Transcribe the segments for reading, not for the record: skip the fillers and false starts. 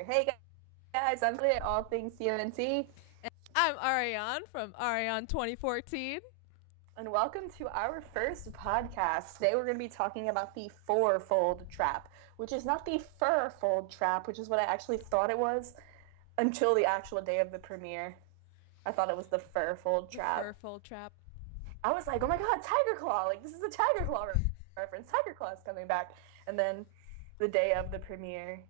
Hey guys, I'm Clay, all things TMNT, I'm Ariane from Ariane 2014. and welcome to our first podcast. Today we're going to be talking about the fourfold trap, which is not the furfold trap, which is what I actually thought it was until the actual day of the premiere. I thought it was the furfold The trap. Fourfold trap. I was like, oh my god, Tiger Claw! Like, this is a Tiger Claw reference. Tiger Claw is coming back. And then the day of the premiere,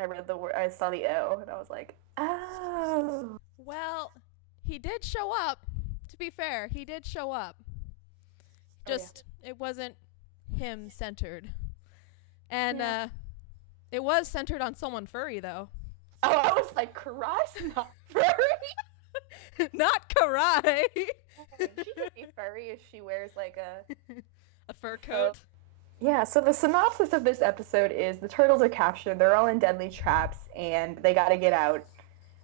I read the word, I saw the O, and I was like, oh. Well, he did show up. To be fair, he did show up. Oh yeah. Just, it wasn't him centered. And Yeah. it was centered on someone furry, though. Oh, I was like, Karai's not furry. Not Karai! She could be furry if she wears like a A fur coat. Yeah, so the synopsis of this episode is the turtles are captured, they're all in deadly traps, and they gotta get out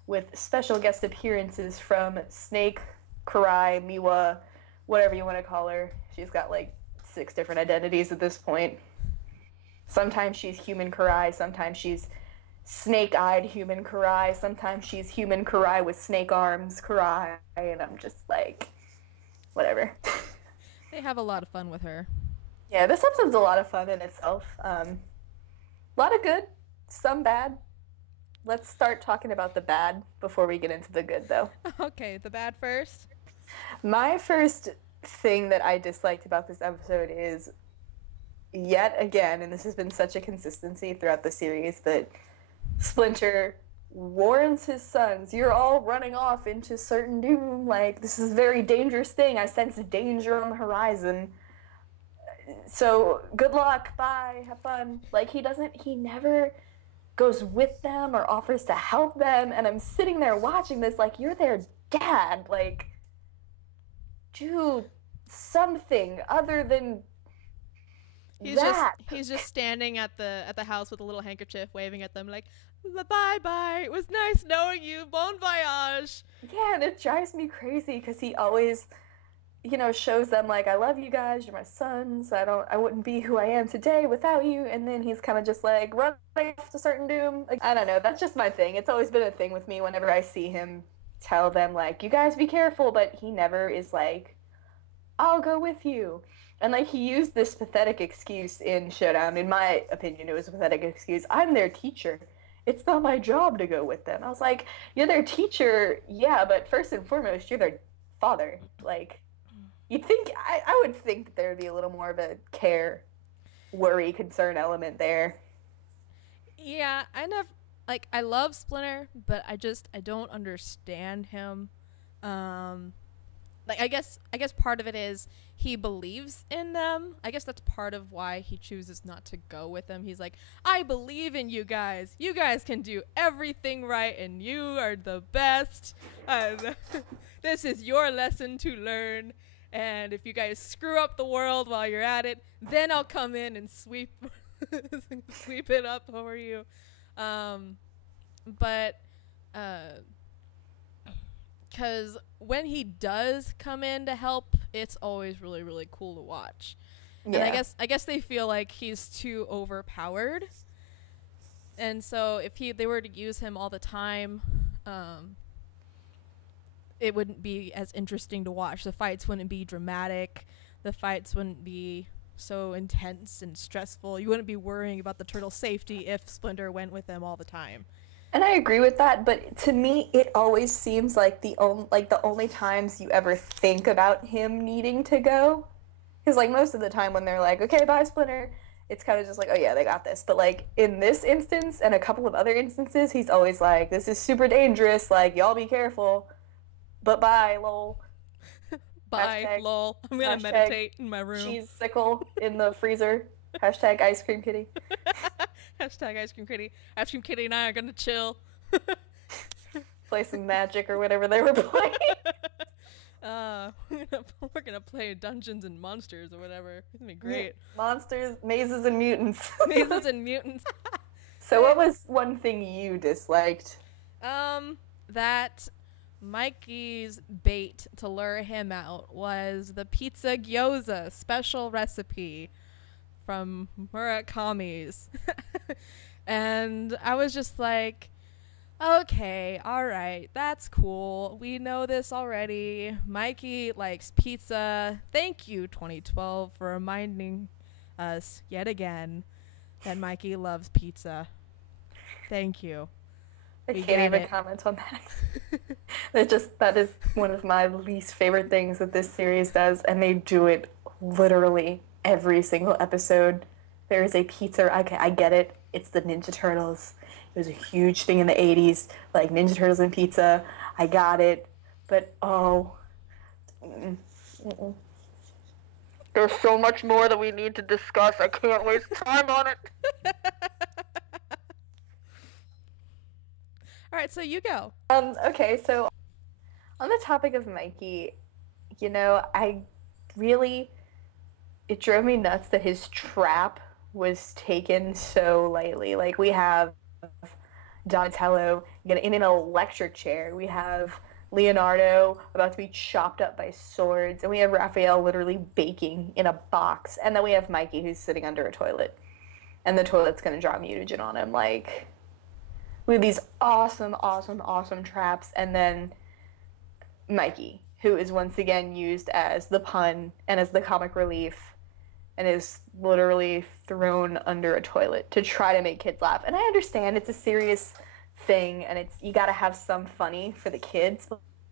with special guest appearances from Snake, Karai, Miwa, whatever you want to call her. She's got like 6 different identities at this point. Sometimes she's human Karai, sometimes she's snake-eyed human Karai, sometimes she's human Karai with snake arms Karai, and I'm just like, whatever. They have a lot of fun with her. Yeah, this episode's a lot of fun in itself. A lot of good, some bad. Let's start talking about the bad before we get into the good, though. Okay, the bad first. My first thing that I disliked about this episode is yet again, and this has been such a consistency throughout the series, that Splinter warns his sons, you're all running off into certain doom. Like, this is a very dangerous thing. I sense danger on the horizon. So, good luck. Bye. Have fun. Like, he never goes with them or offers to help them. And I'm sitting there watching this, like, you're their dad. Like, do something other than He's just that. he's just standing at the house with a little handkerchief waving at them like bye bye. It was nice knowing you. Bon voyage. Yeah, and it drives me crazy because he always, shows them like, I love you guys, you're my sons. I wouldn't be who I am today without you. And then he's kind of just like running off to certain doom. Like, I don't know. That's just my thing. It's always been a thing with me whenever I see him tell them like, you guys be careful, but he never is like, I'll go with you. And like he used this pathetic excuse in Showdown. In my opinion, it was a pathetic excuse. I'm their teacher. It's not my job to go with them. I was like, you're their teacher, yeah, but first and foremost, you're their father. Like, I would think that there would be a little more of a care, worry, concern element there. Yeah, I never like I love Splinter, but I don't understand him. Um like I guess part of it is he believes in them. I guess that's part of why he chooses not to go with them. He's like, I believe in you guys. You guys can do everything right, and you are the best. This is your lesson to learn. And if you guys screw up the world while you're at it, then I'll come in and sweep sweep it up over you. Um, but uh, because when he does come in to help, it's always really really cool to watch. And I Yeah. guess I guess they feel like he's too overpowered, and so if they were to use him all the time, um, it wouldn't be as interesting to watch. The fights wouldn't be dramatic. The fights wouldn't be so intense and stressful. You wouldn't be worrying about the turtle's safety if Splinter went with them all the time. And I agree with that, but to me, it always seems like the only times you ever think about him needing to go, because like most of the time when they're like, "Okay, bye, Splinter," it's kind of just like, "Oh yeah, they got this." But like in this instance and a couple of other instances, he's always like, "This is super dangerous. Like y'all be careful." But bye, lol. Bye, Hashtag lol. I'm gonna hashtag meditate in my room. cheese sickle in the freezer. Hashtag ice cream kitty. Hashtag ice cream kitty. Ice cream kitty and I are gonna chill. Play some magic or whatever they were playing. We're gonna play Dungeons and Monsters or whatever. It's gonna be great. Monsters, mazes, and mutants. Mazes and mutants. So, what was one thing you disliked? That Mikey's bait to lure him out was the pizza gyoza special recipe from Murakami's. And I was just like, Okay, all right. That's cool. We know this already. Mikey likes pizza. Thank you, 2012, for reminding us yet again that Mikey loves pizza. Thank you. I We can't get even it. comment on that. That is one of my least favorite things that this series does, and they do it literally every single episode. There is a pizza. Okay, I get it. It's the Ninja Turtles. It was a huge thing in the 80s, like Ninja Turtles and pizza. I got it. But oh, mm, mm-mm. There's so much more that we need to discuss. I can't waste time on it. All right, so you go. Okay, so on the topic of Mikey, I really it drove me nuts that his trap was taken so lightly. Like we have Donatello in an electric chair. We have Leonardo about to be chopped up by swords, and we have Raphael literally baking in a box, and then we have Mikey who's sitting under a toilet, and the toilet's gonna draw mutagen on him. Like we have these awesome, awesome, awesome traps, and then Mikey, who is once again used as the pun and as the comic relief and is literally thrown under a toilet to try to make kids laugh. And I understand it's a serious thing and it's you got to have some funny for the kids.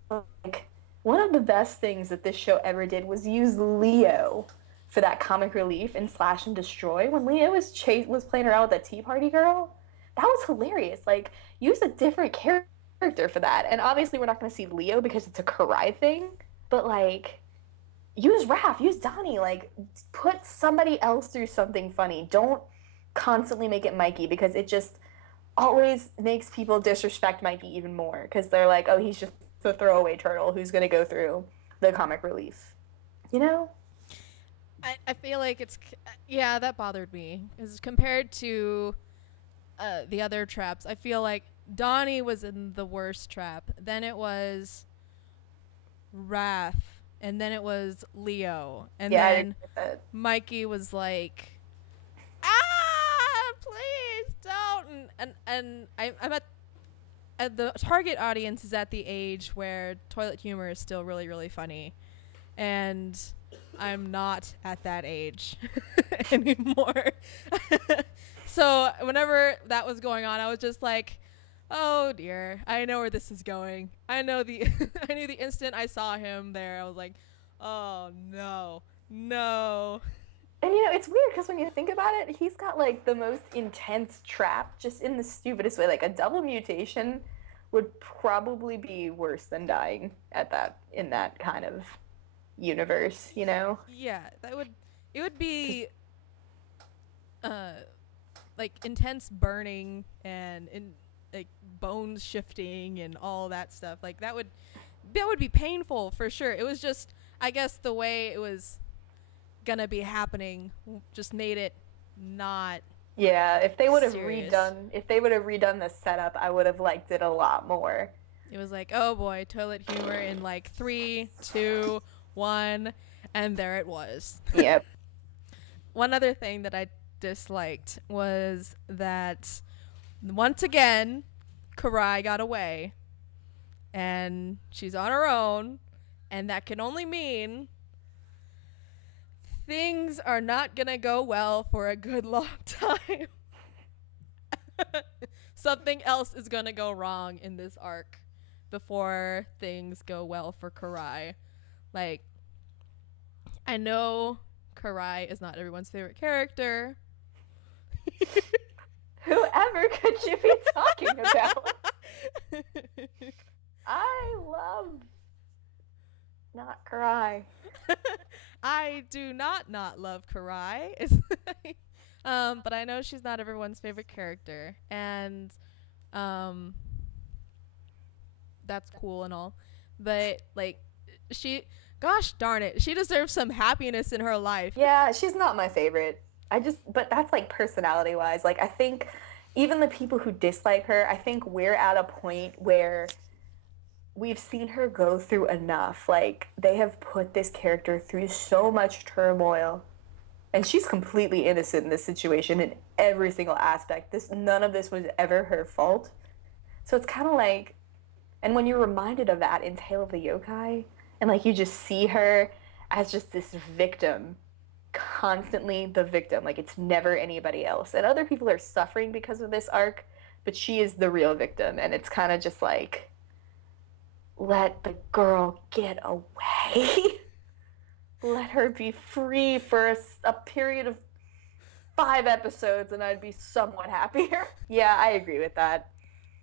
But like one of the best things that this show ever did was use Leo for that comic relief in Slash and Destroy when Leo was playing around with that Tea Party girl. That was hilarious. Like use a different character for that. And obviously we're not going to see Leo because it's a Karai thing, but like use Raph, use Donnie, like put somebody else through something funny. Don't constantly make it Mikey because it just always makes people disrespect Mikey even more because they're like, oh, he's just the throwaway turtle who's going to go through the comic relief. You know? I feel like yeah, that bothered me. As compared to the other traps, I feel like Donnie was in the worst trap. Then it was Wrath, and then it was Leo, and Yeah, I then agree with that. Mikey was like, "Ah, please don't!" I'm at the target audience is at the age where toilet humor is still really really funny, and I'm not at that age anymore. So whenever that was going on, I was just like, oh dear, I know where this is going. I know the I knew the instant I saw him there, I was like, oh no, no. And it's weird because when you think about it, he's got like the most intense trap just in the stupidest way. Like a double mutation would probably be worse than dying at that in that kind of universe, you know? Yeah, it would be uh like intense burning and like bones shifting and all that stuff. Like that would be painful for sure. It was just I guess the way it was gonna be happening just made it not Yeah, serious. if they would have redone the setup, I would have liked it a lot more. It was like, oh boy, toilet humor in like 3, 2, 1, and there it was. Yep. One other thing that I disliked was that once again, Karai got away and she's on her own, and that can only mean things are not gonna go well for a good long time. Something else is gonna go wrong in this arc before things go well for Karai. Like, I know Karai is not everyone's favorite character. Whoever could you be talking about? I love not cry. I do not love Karai. But I know she's not everyone's favorite character, and um, that's cool and all. But like, she, gosh darn it, she deserves some happiness in her life. Yeah, she's not my favorite. But that's like personality wise. Like, I think even the people who dislike her, I think we're at a point where we've seen her go through enough. Like, they have put this character through so much turmoil. And she's completely innocent in this situation in every single aspect. None of this was ever her fault. So it's kind of like, and when you're reminded of that in Tale of the Yokai, and like you just see her as just this victim, constantly the victim, like it's never anybody else. And other people are suffering because of this arc, but she is the real victim, and it's kind of just like, let the girl get away. Let her be free for a period of 5 episodes, and I'd be somewhat happier. Yeah, I agree with that.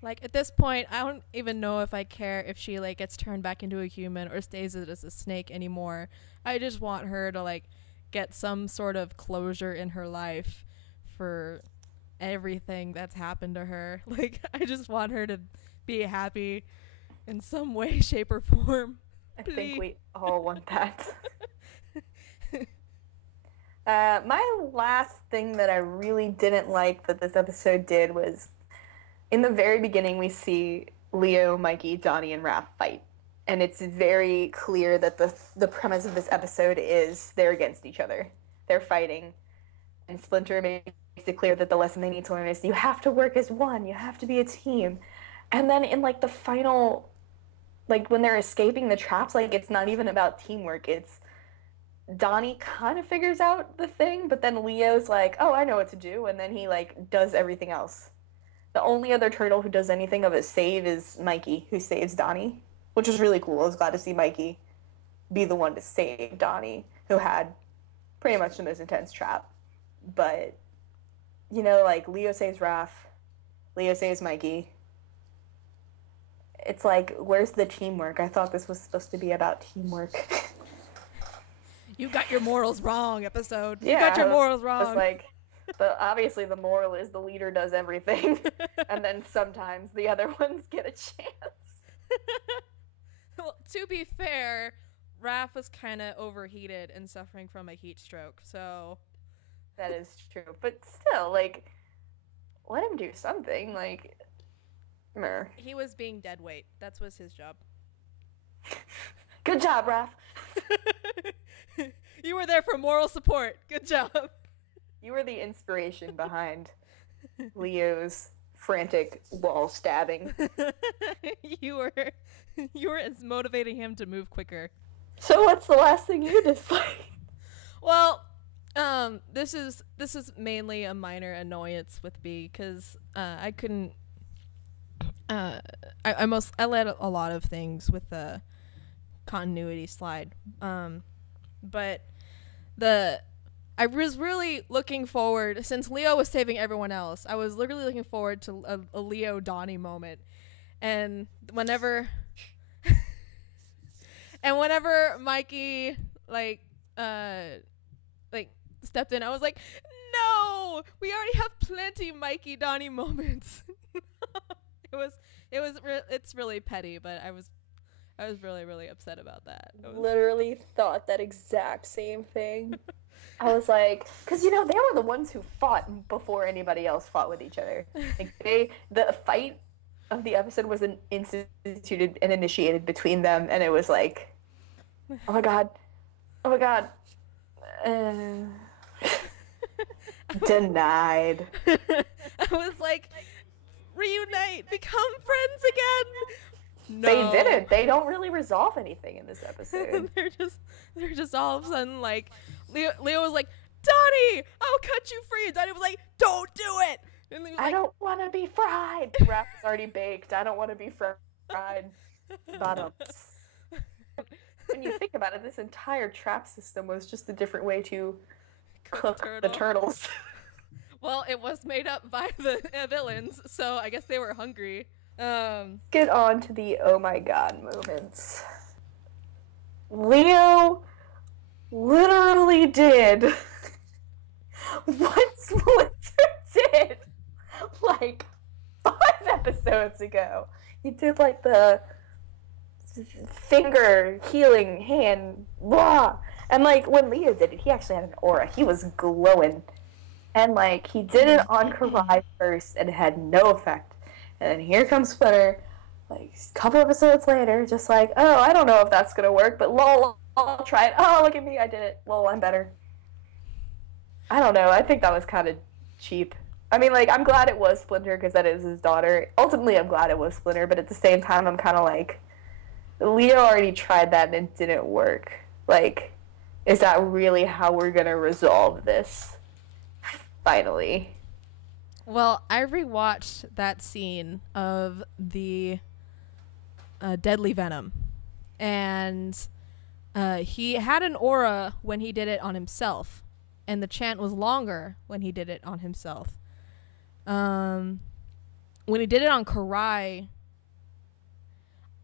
Like, at this point, I don't even know if I care if she, like, gets turned back into a human or stays as a snake anymore. I just want her to, like, get some sort of closure in her life for everything that's happened to her. Like, I just want her to be happy in some way, shape, or form. I think we all want that. My last thing that I really didn't like that this episode did was, in the very beginning, we see Leo, Mikey, Donnie, and Raph fight. And it's very clear that the premise of this episode is they're against each other. They're fighting. And Splinter makes it clear that the lesson they need to learn is you have to work as one. You have to be a team. And then in, like, the final, like, when they're escaping the traps, like, it's not even about teamwork. It's Donnie kind of figures out the thing, but then Leo's like, oh, I know what to do. And then he, like, does everything else. The only other turtle who does anything of a save is Mikey, who saves Donnie, which was really cool. I was glad to see Mikey be the one to save Donnie, who had pretty much the most intense trap. But, you know, like, Leo saves Raph, Leo saves Mikey. It's like, where's the teamwork? I thought this was supposed to be about teamwork. You got your morals wrong, episode. You Yeah, got your morals wrong. It's like, obviously the moral is the leader does everything, and then sometimes the other ones get a chance. Well, to be fair, Raph was kind of overheated and suffering from a heat stroke, so... That is true. But still, like, let him do something, like... Meh. He was being dead weight. That was his job. Good job, Raph. You were there for moral support. Good job. You were the inspiration behind Leo's frantic wall stabbing. You were motivating him to move quicker. So what's the last thing you dislike? Well, this is mainly a minor annoyance with me because I couldn't. I let a lot of things with the continuity slide. But I was really looking forward, since Leo was saving everyone else, I was literally looking forward to a Leo Donnie moment. And whenever Mikey stepped in, I was like, no, we already have plenty Mikey Donnie moments. It's really petty, but I was really, really upset about that. Literally thought that exact same thing. I was like, because, you know, they were the ones who fought before anybody else fought with each other. Like, the fight of the episode was instituted and initiated between them, and it was like, oh my god. Denied. I was like, reunite, become friends again. No. They didn't. They don't really resolve anything in this episode. they're just all of a sudden like, Leo was like, Donnie, I'll cut you free. And Donnie was like, don't do it. And he was I don't want to be fried. Raph is already baked. I don't want to be fried. Bottoms. When you think about it, this entire trap system was just a different way to cook the turtles. Well, it was made up by the villains, so I guess they were hungry. Get on to the oh my god moments. Leo literally did what Splinter did like 5 episodes ago. He did like the finger healing hand blah, and like when Leo did it, he actually had an aura. He was glowing, and like he did it on Karai first and it had no effect. And then here comes Splinter, like a couple episodes later, just like, oh, I don't know if that's gonna work, but lol, I'll try it. Oh, look at me, I did it. Lol, I'm better. I don't know. I think that was kind of cheap. I mean, like, I'm glad it was Splinter because that is his daughter. Ultimately, I'm glad it was Splinter, but at the same time, I'm kind of like, Leo already tried that and it didn't work. Like, is that really how we're gonna resolve this? Finally. Well, I rewatched that scene of the deadly venom, and he had an aura when he did it on himself, and the chant was longer when he did it on himself. When he did it on Karai,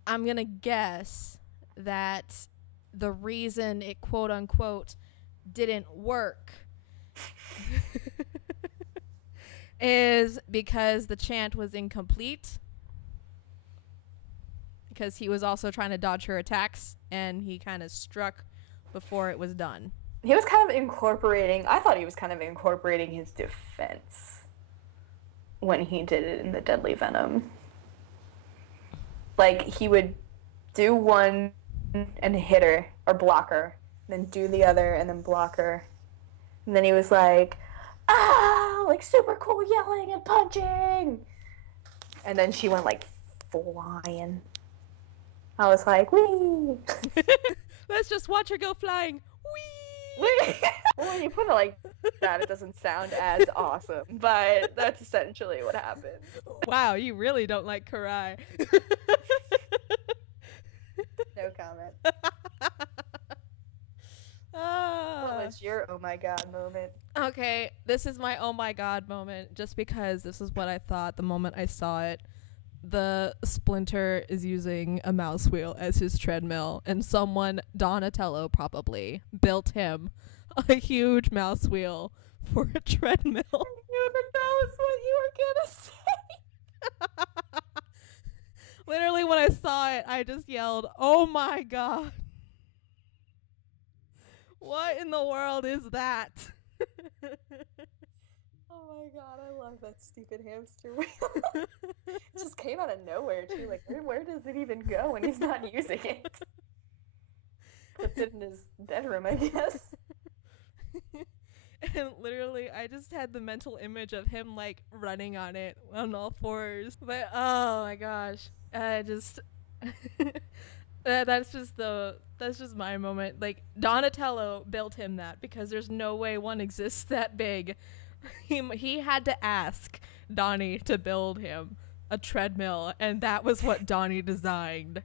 I'm gonna guess that the reason it quote unquote didn't work is because the chant was incomplete, because he was also trying to dodge her attacks and he kind of struck before it was done. He was kind of incorporating, I thought he was kind of incorporating his defense when he did it in the Deadly Venom. Like, he would do one and hit her, or block her, then do the other and then block her. And then he was like, ah, like super cool yelling and punching. And then she went like flying. I was like, wee. Let's just watch her go flying. Wee. Well, when you put it like that, it doesn't sound as awesome, but that's essentially what happened. Wow, you really don't like Karai. No comment. Oh. What was your oh my god moment? Okay, this is my oh my god moment, just because this is what I thought the moment I saw it. The Splinter is using a mouse wheel as his treadmill, and someone, Donatello probably, built him a huge mouse wheel for a treadmill. I knew that was what you were gonna say. Literally, when I saw it, I just yelled, oh my god. What in the world is that? Oh my god, I love that stupid hamster wheel. It just came out of nowhere too. Like, where does it even go when he's not using it? Puts it in his bedroom, I guess. And literally, I just had the mental image of him like running on it on all fours. But oh my gosh, I just that's just my moment. Like, Donatello built him that because there's no way one exists that big. He had to ask Donnie to build him a treadmill, and that was what Donnie designed.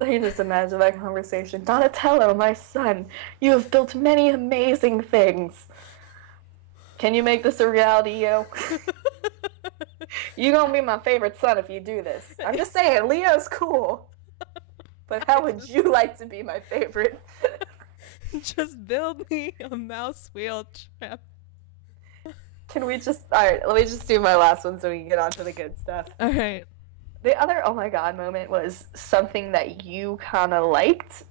I can just imagine that conversation. Donatello, my son, you have built many amazing things. Can you make this a reality, yo? You gonna be my favorite son if you do this. I'm just saying, Leo's cool. But how would you like to be my favorite? Just build me a mouse wheel trap. Can we just... Alright, let me just do my last one so we can get on to the good stuff. Alright. The other oh my god moment was something that you kind of liked.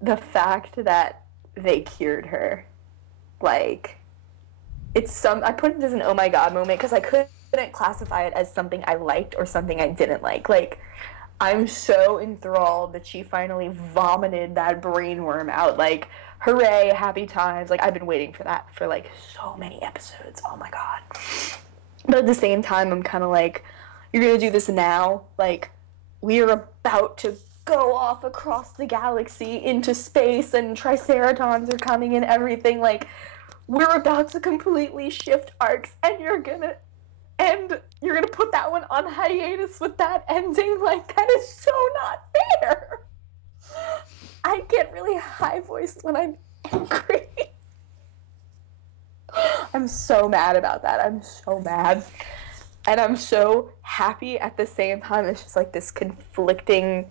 The fact that they cured her. Like, I put it as an oh my god moment because I couldn't classify it as something I liked or something I didn't like. Like, I'm so enthralled that she finally vomited that brain worm out. Like, hooray, happy times. Like, I've been waiting for that for, like, so many episodes. Oh my god. But at the same time, I'm kind of like, you're gonna do this now? Like, we are about to go off across the galaxy into space, and Triceratons are coming and everything. Like, we're about to completely shift arcs, and you're gonna put that one on hiatus with that ending. Like, that is so not fair. I get really high-voiced when I'm angry. I'm so mad about that. I'm so mad. And I'm so happy at the same time. It's just like this conflicting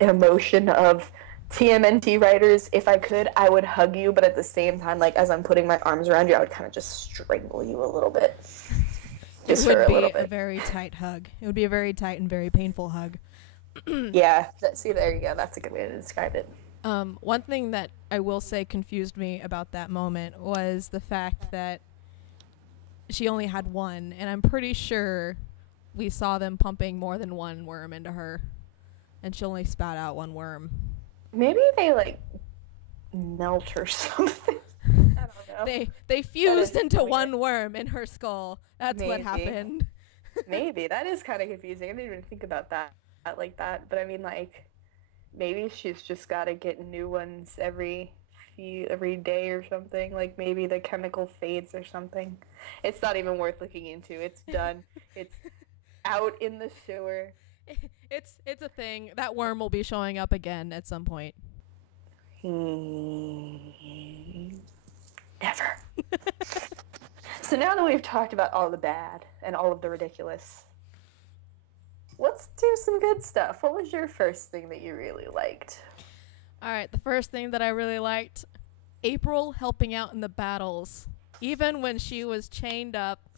emotion of TMNT writers. If I could, I would hug you, but at the same time, like, as I'm putting my arms around you, I would kind of just strangle you a little bit. It would be a very tight hug. It would be a very tight and very painful hug. Yeah. See, there you go. That's a good way to describe it. One thing that I will say confused me about that moment was the fact that she only had one, and I'm pretty sure we saw them pumping more than one worm into her, and she only spat out one worm. Maybe they, like, melt or something. I I don't know. They fused into one worm in her skull. That's Maybe. what happened. Maybe. That is kind of confusing. I didn't even think about that like that. But I mean, like, maybe she's just got to get new ones every day or something. Like, maybe the chemical fades or something. It's not even worth looking into. It's done. It's out in the sewer. It's a thing. That worm will be showing up again at some point. Never. So now that we've talked about all the bad and all of the ridiculous, let's do some good stuff. What was your first thing that you really liked? All right, the first thing that I really liked, April helping out in the battles. Even when she was chained up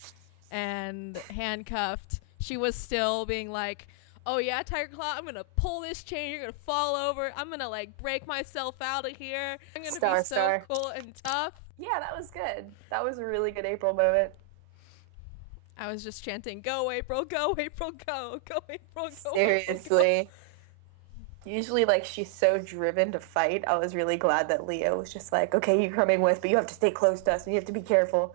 and handcuffed, she was still being like, oh yeah, Tiger Claw, I'm gonna pull this chain, you're gonna fall over, I'm gonna like break myself out of here, I'm gonna be so cool and tough. Yeah, that was good. That was a really good April moment. I was just chanting, go April, go April, go April, go. Seriously. Usually, like, she's so driven to fight. I was really glad that Leo was just like, okay, you're coming with, but you have to stay close to us and you have to be careful.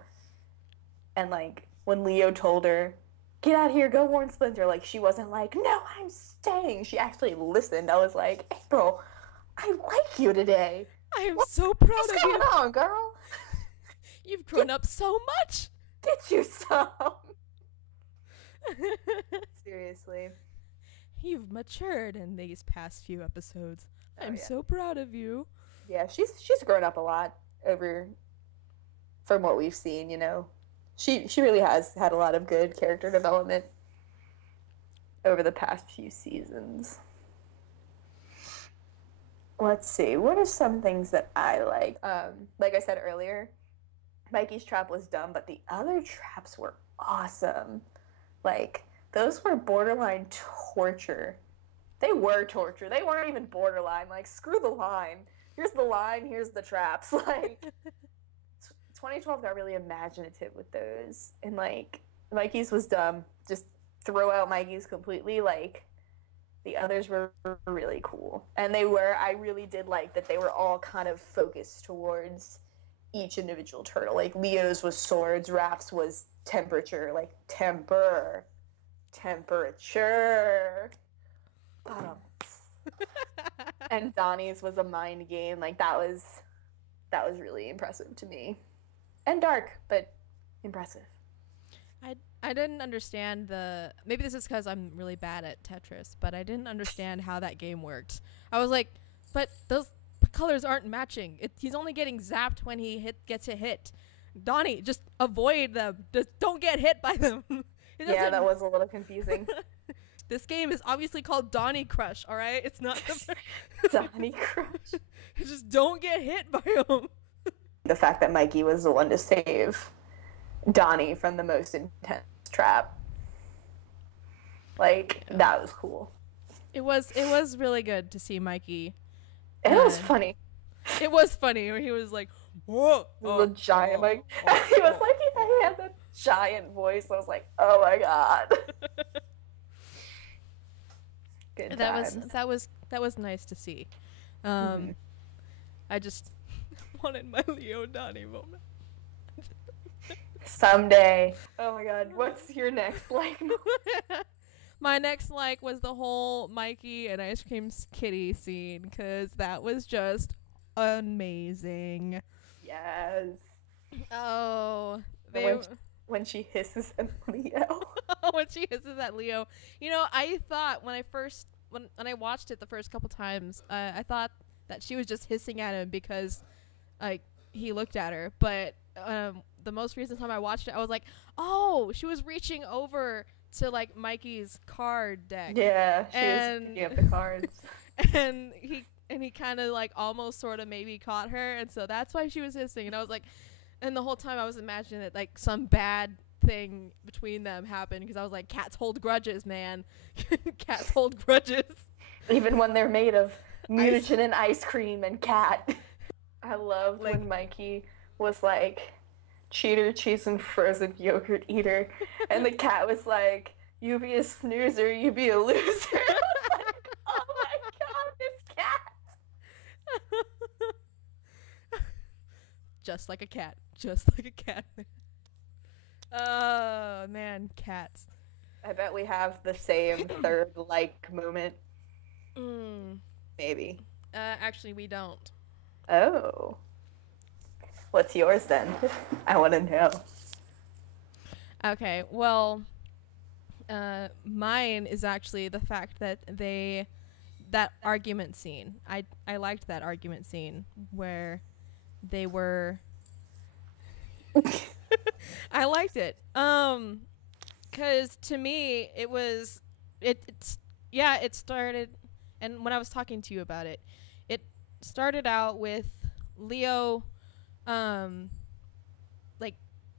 And like, when Leo told her, get out of here, go warn Splinter, like, she wasn't like, no, I'm staying. She actually listened. I was like, April, I like you today. I am so proud of you. What's going on, girl? You've grown up so much. Get you some. Seriously. You've matured in these past few episodes. I'm so proud of you. Yeah, she's grown up a lot over from what we've seen, you know. She really has had a lot of good character development over the past few seasons. Let's see. What are some things that I like? Like I said earlier, Mikey's trap was dumb, but the other traps were awesome. Like, those were borderline torture. They were torture. They weren't even borderline. Like, screw the line. Here's the line, here's the traps. Like, 2012 got really imaginative with those. And, like, Mikey's was dumb. Just throw out Mikey's completely. Like, the others were really cool. And I really did like that they were all kind of focused towards each individual turtle. Like, Leo's was swords, Raph's was temperature. Like, temperature. And Donnie's was a mind game. Like, that was really impressive to me. And dark, but impressive. I didn't understand maybe this is because I'm really bad at Tetris, but I didn't understand how that game worked. I was like, but those colors aren't matching. He's only getting zapped when he gets a hit. Donnie, just avoid them. Just don't get hit by them. Yeah, that was a little confusing. This game is obviously called Donnie Crush, all right? It's not Donnie Crush. Just don't get hit by him. The fact that Mikey was the one to save Donnie from the most intense trap. Like, that was cool. It was really good to see Mikey. And it was funny. It was funny when he was like, whoa. The giant Mike. He was like, he had that giant voice. I was like, oh my god. Good times. That was nice to see. I just wanted my Leo Donnie moment. Someday. Oh my god, what's your next like? My next like was the whole Mikey and Ice Cream Kitty scene, because that was just amazing. Yes. Oh, when she hisses at Leo. When she hisses at Leo. You know, I thought when I watched it the first couple times, I thought that she was just hissing at him because, like, he looked at her. But the most recent time I watched it, I was like, oh, she was reaching over to, like, Mikey's card deck. Yeah, she was picking up the cards. And he kind of, like, almost sort of maybe caught her, and so that's why she was hissing. And I was like, and the whole time I was imagining that, like, some bad thing between them happened, because I was like, cats hold grudges, man. Cats hold grudges. Even when they're made of mutagen and ice cream and cat. I loved when Mikey was like, cheater, cheese, and frozen yogurt eater. And the cat was like, you be a snoozer, you be a loser. I was like, oh my god, this cat. just like a cat. Just like a cat. Oh, man, cats. I bet we have the same third like moment. Mm. Maybe. Actually, we don't. Oh. What's yours then? I want to know. Okay, well, mine is actually the fact that that argument scene. I liked that argument scene where they were. I liked it. Cause to me it was it started, and when I was talking to you about it, it started out with Leo, like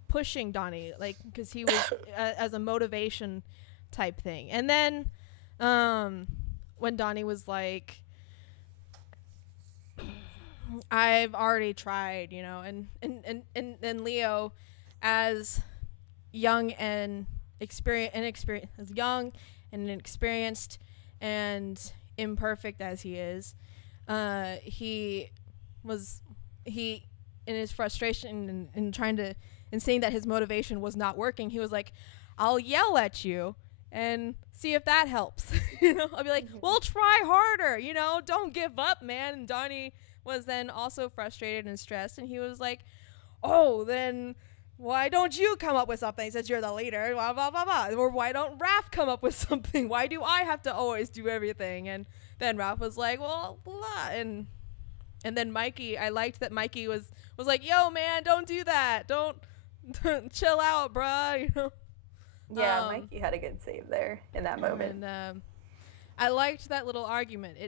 pushing Donnie, like because he was as a motivation type thing, and then when Donnie was like, I've already tried, and Leo, as young and as young and inexperienced and imperfect as he is, he in his frustration and trying to, and seeing that his motivation was not working, he was like, I'll yell at you and see if that helps. I'll be like, well, try harder, don't give up, man. And Donnie was then also frustrated and stressed, and he was like, oh, then why don't you come up with something since you're the leader, blah blah blah blah, or why don't Raph come up with something, why do I have to always do everything? And then Raph was like, well, blah. And then Mikey, I liked that Mikey was like, yo man, don't do that, don't chill out, bruh. Yeah, Mikey had a good save there in that moment. And I liked that little argument.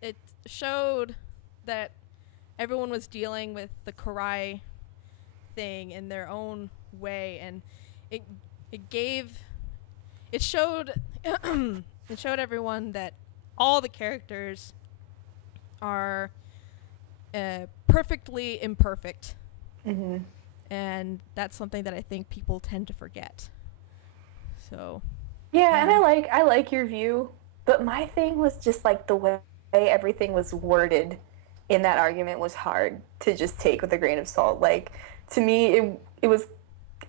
It showed that everyone was dealing with the Karai thing in their own way, and it showed it showed everyone that all the characters are perfectly imperfect. Mm-hmm. And that's something that I think people tend to forget. So yeah, and I like your view, but my thing was just like the way everything was worded in that argument was hard to just take with a grain of salt. Like, to me, it was,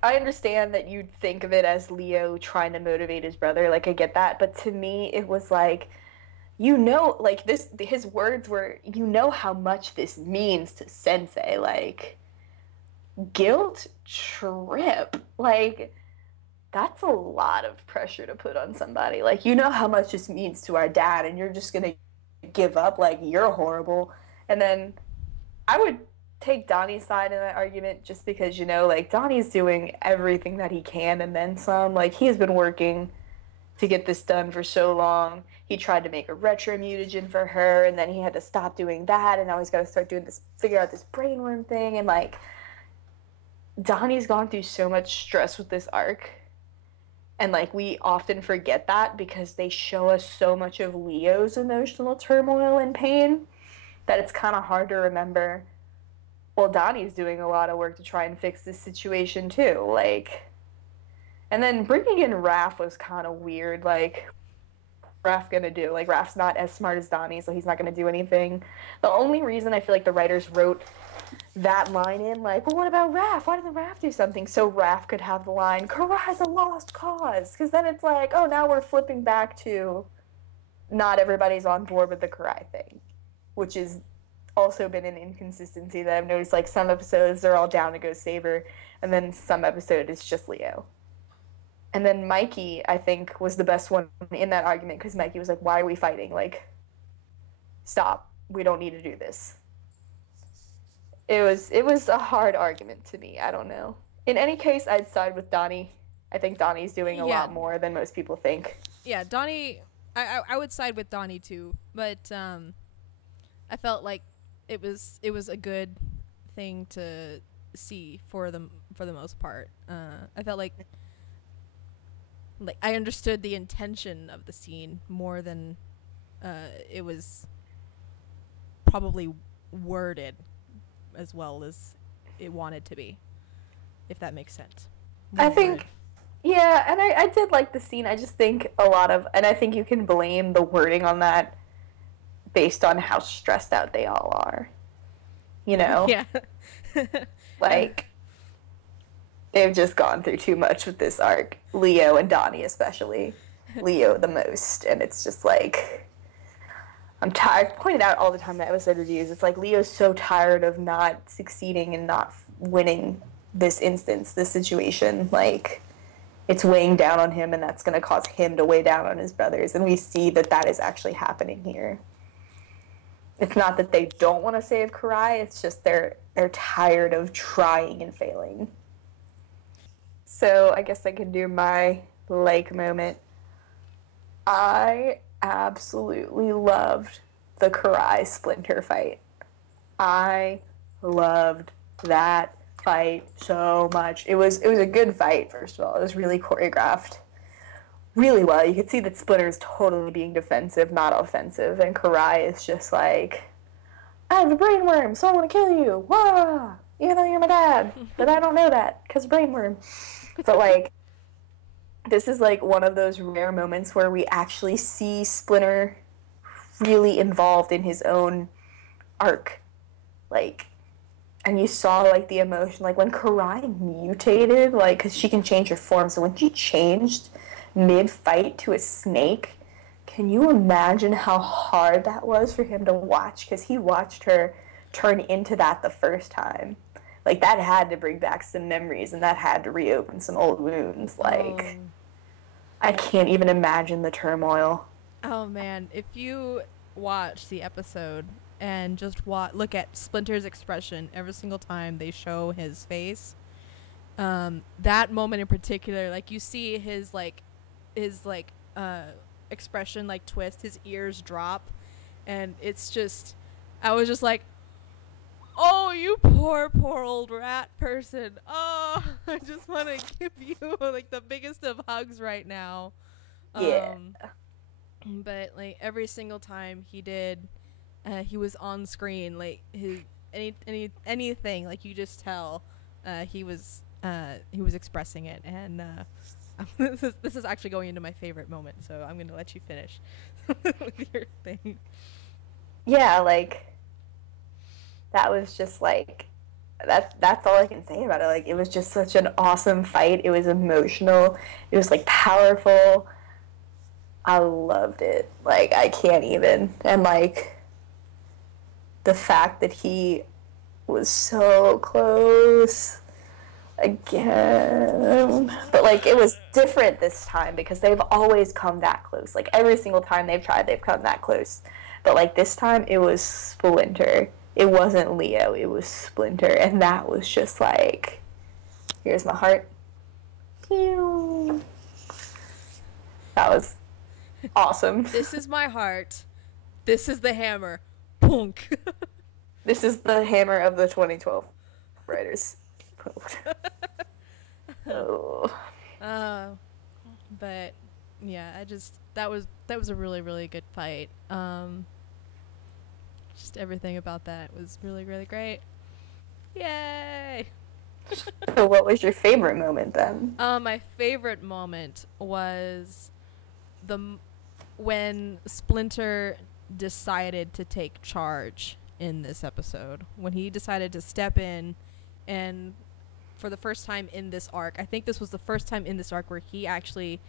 I understand that you'd think of it as Leo trying to motivate his brother, like I get that, but to me it was like, like his words were, how much this means to Sensei, like, guilt trip, like, that's a lot of pressure to put on somebody. Like, how much this means to our dad, and you're just gonna give up, like, you're horrible. And then I would take Donnie's side in that argument just because, like, Donnie's doing everything that he can and then some. Like, he has been working to get this done for so long. He tried to make a retro mutagen for her, and then he had to stop doing that, and now he's got to start doing this, figure out this brainworm thing, and, like, Donnie's gone through so much stress with this arc. And, like, we often forget that because they show us so much of Leo's emotional turmoil and pain that it's kind of hard to remember, well, Donnie's doing a lot of work to try and fix this situation too. Like, and then bringing in Raph was kind of weird. Like, Raph gonna do? Like, Raph's not as smart as Donnie, so he's not gonna do anything. The only reason I feel like the writers wrote that line in, like, well, what about Raph? Why doesn't Raph do something? So Raph could have the line, Karai's a lost cause. Because then it's like, oh, now we're flipping back to not everybody's on board with the Karai thing, which has also been an inconsistency that I've noticed. Like, some episodes, they're all down to go save her, and then some episode, it's just Leo. And then Mikey, I think, was the best one in that argument, because Mikey was like, why are we fighting? Like, stop. We don't need to do this. It was a hard argument to me. I don't know. In any case, I'd side with Donnie. I think Donnie's doing a lot more than most people think. Yeah, Donnie, I would side with Donnie too, but I felt like it was a good thing to see for the most part. I felt like I understood the intention of the scene more than it was probably worded as well as it wanted to be, if that makes sense. I think, yeah, and I did like the scene. I just think and I think you can blame the wording on that based on how stressed out they all are. Yeah. Like, they've just gone through too much with this arc. Leo and Donnie especially. Leo the most. And it's just like, I've pointed out all the time in the episode reviews, it's like Leo's so tired of not succeeding and not winning this instance, this situation. Like, it's weighing down on him, and that's going to cause him to weigh down on his brothers. And we see that that is actually happening here. It's not that they don't want to save Karai, it's just they're tired of trying and failing. So I guess I can do my like moment. I absolutely loved the Karai Splinter fight. I loved that fight so much. It was a good fight, first of all. It was really choreographed really well. You could see that Splinter is totally being defensive, not offensive, and Karai is just like, I have a brainworm, so I want to kill you. Wah! Even though you're my dad, but I don't know that because brainworm. But like, this is like one of those rare moments where we actually see Splinter really involved in his own arc. Like, and you saw like the emotion, like when Karai mutated, like, because she can change her form, so when she changed mid-fight to a snake, can you imagine how hard that was for him to watch? Because he watched her turn into that the first time. Like, that had to bring back some memories, and that had to reopen some old wounds. Like, I can't even imagine the turmoil. Oh man, if you watch the episode and just look at Splinter's expression every single time they show his face, that moment in particular, like, you see his expression like twist, his ears drop, and it's just, I was just like, oh, you poor old rat person. Oh, I just want to give you like the biggest of hugs right now. Yeah. But like every single time he did, he was on screen, like his anything, like you just tell, he was expressing it, and this is actually going into my favorite moment, so I'm gonna let you finish with your thing. Yeah, like, that was just like, that's all I can say about it. Like, it was just such an awesome fight. It was emotional. It was like powerful. I loved it. Like, I can't even. And like, the fact that he was so close again. But like, it was different this time because they've always come that close. Like, every single time they've tried, they've come that close. But like, this time it was Splinter. It wasn't Leo, it was Splinter, and that was just like, here's my heart. Pew. That was awesome. This is my heart. This is the hammer. Punk. This is the hammer of the 2012 writers. Oh. But yeah, that was a really good fight. Just everything about that was really great. Yay! So what was your favorite moment then? My favorite moment was when Splinter decided to take charge in this episode. When he decided to step in, and for the first time in this arc, I think this was the first time in this arc where he actually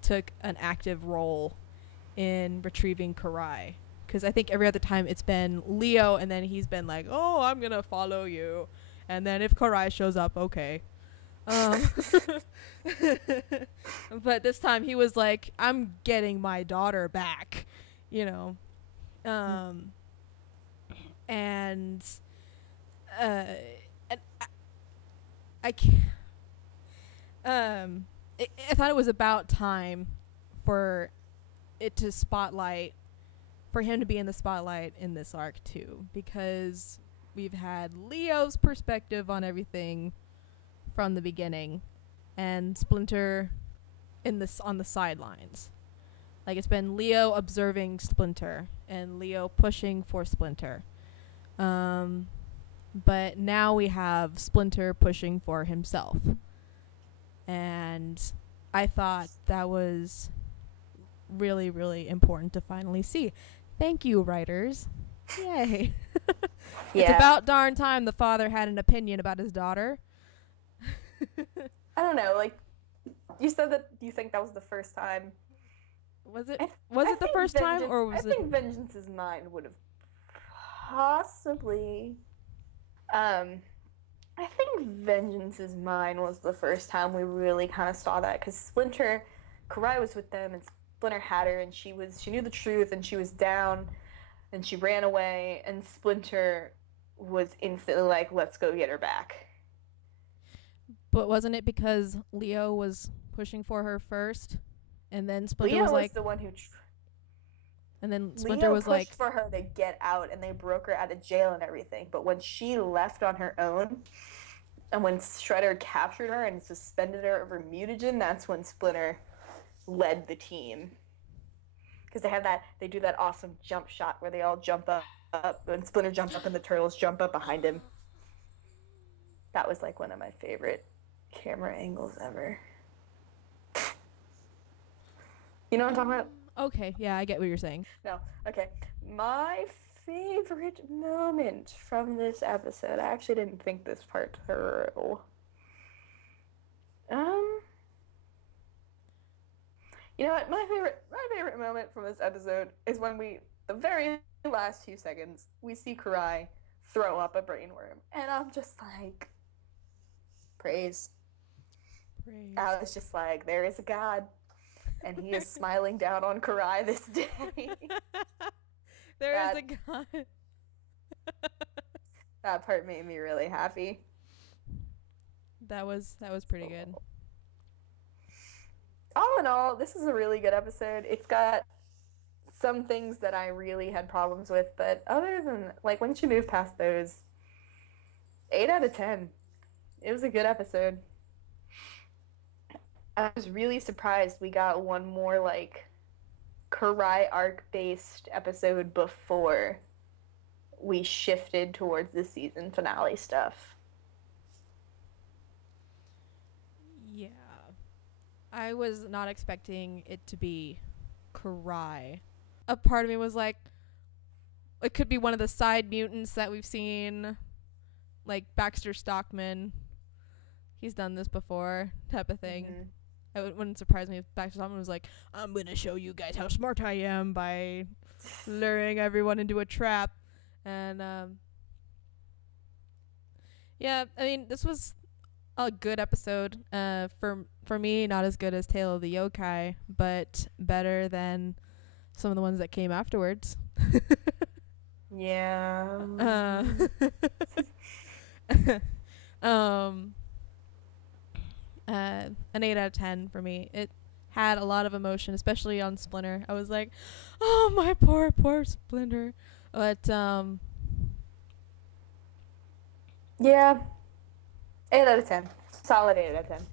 took an active role in retrieving Karai. Because I think every other time it's been Leo, and then he's been like, oh, I'm gonna follow you, and then if Karai shows up, okay. But this time he was like, I'm getting my daughter back, you know. And I can't, I thought it was about time for it to spotlight, for him to be in the spotlight in this arc too, because we've had Leo's perspective on everything from the beginning, and Splinter on the sidelines. Like, it's been Leo observing Splinter and Leo pushing for Splinter. But now we have Splinter pushing for himself. And I thought that was really important to finally see. Thank you, writers. Yay. It's Yeah. about darn time the father had an opinion about his daughter. I don't know. Like you said that you think that was the first time. Was it I th- was I it the think first time vengeance. or I was it think Vengeance is Mine would have possibly. Um, I think Vengeance is Mine was the first time we really kind of saw that because Karai was with them and Splinter had her and she knew the truth and she was down and she ran away and Splinter was instantly like, let's go get her back. but wasn't it because Leo was pushing for her first and then Splinter Leo was was like the one who and then Splinter Leo was like pushed for her to get out and they broke her out of jail and everything. But when she left on her own and when Shredder captured her and suspended her over mutagen, that's when Splinter led the team. Because they do that awesome jump shot where they all jump up and Splinter jumps up and the turtles jump up behind him. That was like one of my favorite camera angles ever. You know what I'm talking about? okay, yeah, I get what you're saying. No. Okay. My favorite moment from this episode. I actually didn't think this part through. Um, you know what? My favorite moment from this episode is when the very last few seconds we see Karai throw up a brainworm, and I'm just like, praise. Praise. I was just like, there is a God, and he is smiling down on Karai this day. There is a God. That part made me really happy. That was pretty good. All in all, this is a really good episode. It's got some things that I really had problems with, but other than, like, once you move past those, 8 out of 10. It was a good episode. I was really surprised we got one more, like, Karai arc-based episode before we shifted towards the season finale stuff. Yeah. I was not expecting it to be Karai. A part of me was like, it could be one of the side mutants that we've seen, like Baxter Stockman. He's done this before, type of thing. Mm-hmm. It wouldn't surprise me if Baxter Stockman was like, I'm going to show you guys how smart I am by luring everyone into a trap. And, yeah, I mean, this was a good episode. For me, not as good as Tale of the Yokai, but better than some of the ones that came afterwards. Yeah. An 8 out of 10 for me. It had a lot of emotion, especially on Splinter. I was like, oh, my poor Splinter. But, yeah. 8 out of 10. Solid 8 out of 10.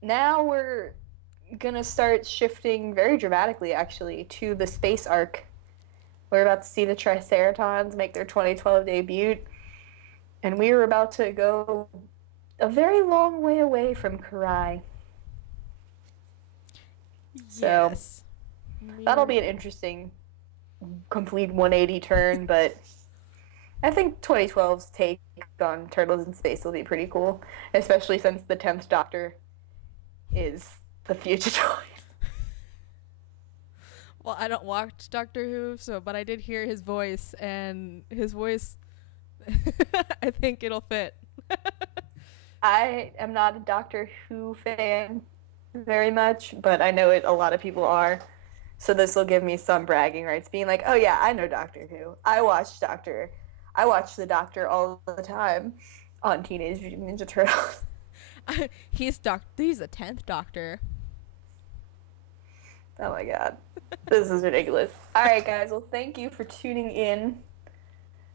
Now we're gonna start shifting very dramatically, actually, to the space arc. We're about to see the Triceratons make their 2012 debut, and we are about to go a very long way away from Karai. So yes. That'll be an interesting, complete 180 turn, but I think 2012's take on Turtles in Space will be pretty cool, especially since the 10th Doctor is the Fugitoid. Well, I don't watch Doctor Who, but I did hear his voice, and his voice, I think it'll fit. I am not a Doctor Who fan very much, but I know a lot of people are. So this will give me some bragging rights, being like, oh yeah, I know Doctor Who. I watch the Doctor all the time on Teenage Mutant Ninja Turtles. He's the 10th Doctor. Oh my god. This is ridiculous. Alright guys, well thank you for tuning in.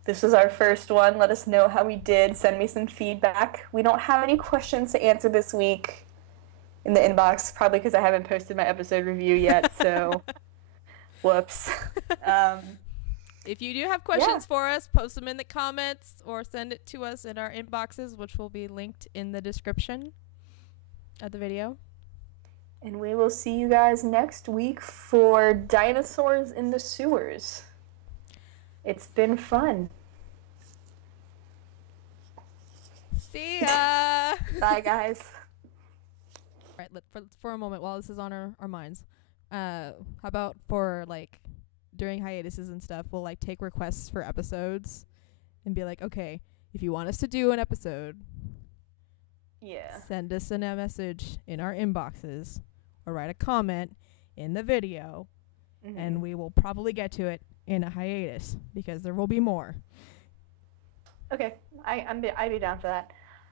This was our first one. Let us know how we did. Send me some feedback. We don't have any questions to answer this week in the inbox, probably because I haven't posted my episode review yet, so whoops. If you do have questions for us, post them in the comments or send it to us in our inboxes, which will be linked in the description of the video. And we will see you guys next week for Dinosaurs in the Sewers. It's been fun. See ya. Bye, guys. All right, for a moment while this is on our minds, how about for like during hiatuses and stuff, we'll like take requests for episodes and be like, okay, if you want us to do an episode, Yeah. send us a message in our inboxes or write a comment in the video, and we will probably get to it in a hiatus because there will be more. Okay, I'd be down for that.